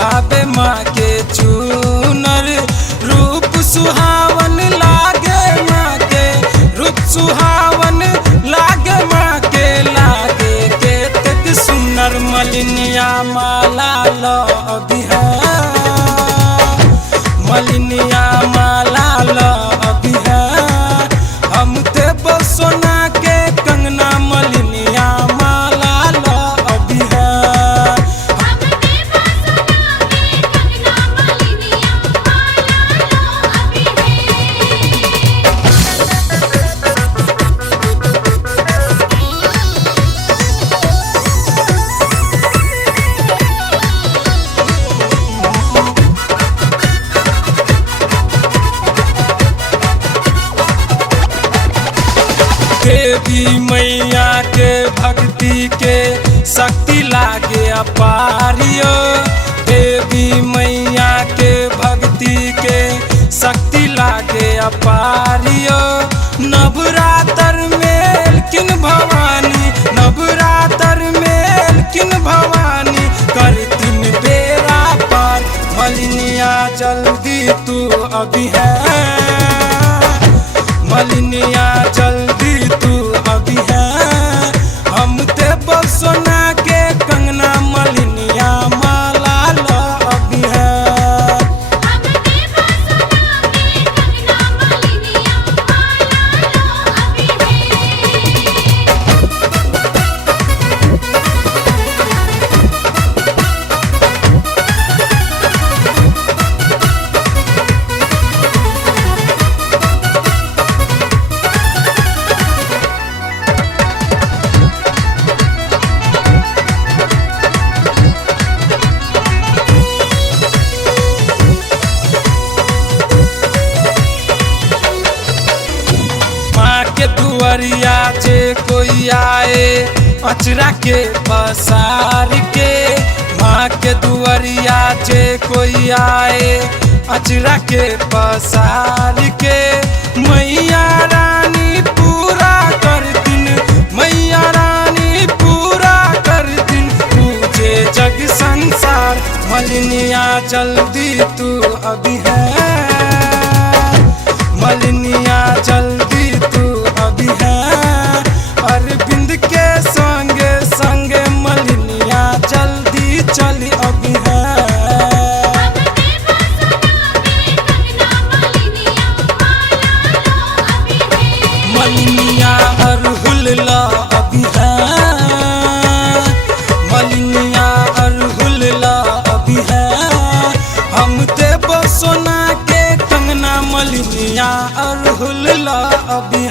भावे माँ के चूनर रूप सुहावन लागे माँ के रूप सुहावन लागे माँ के लागे केतक सुनर मलिनिया माला लो अभी है मलिनिया माला लो अभी है हम ते सोना के कंगना मलिनिया माला लो अभी है देवी मैया के भक्ति के शक्ति लागे अपारियो देवी मैया के भक्ति के शक्ति लागे अपारियो नवरात्र में किन भवानी नवरात्र में किन भवानी कर तीन बेरा पार मलिनिया जल्दी तू अभी है मलिनिया जल्दी तू अभी है हम ते सोना के कंगना मलिनिया माला लो अभी है के दुआरिया जे कोई आए अचरा के पसार के माँ के दुआरिया जे कोई आए अचरा के पसार के मैया रानी पूरा कर दिन मैया रानी पूरा कर दिन पूजे जग संसार मलिनिया जल्दी तू अभी है मलिनिया जल्दी तू अभी है अरविंद के संगे संगे मलिनिया जल्दी चल अभी है मलिनिया अरहुल ला अभी है मलिनिया अरहुल ला अभी है हम ते सोना के कंगना मलिनिया अरहुल ला अभी